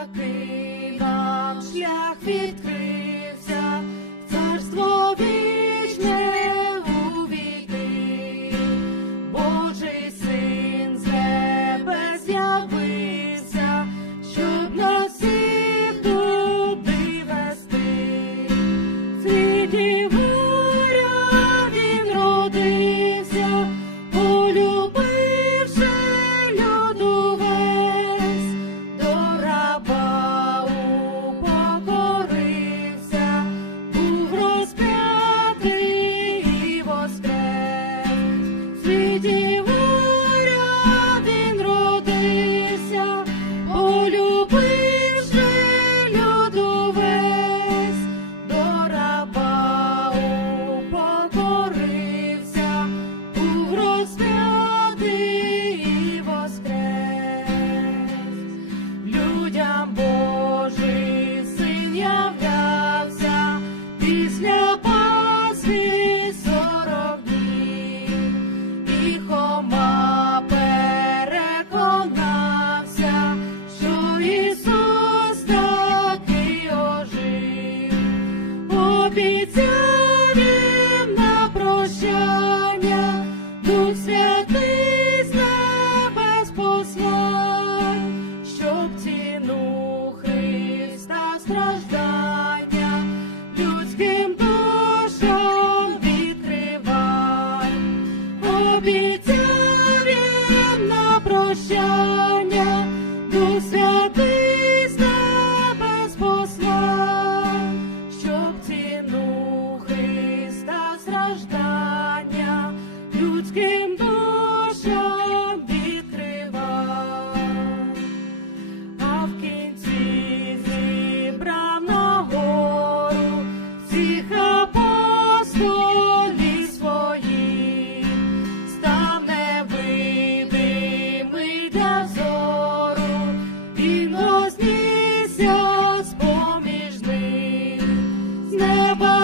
який нам шлях відкрився, царство вічне увійти. Божий син з з'явився, щоб нас всіх туди вести. Світі Обіцяв на прощання, Дух Святий з небес послав, щоб ціну Христа страждання людським душам відкривай. Обіцяв їм на прощання, Дух Святий людським душам в кінці зібрав гору всіх апостолів своїх, став невидимий для зору, він рознісся з-поміж них, з неба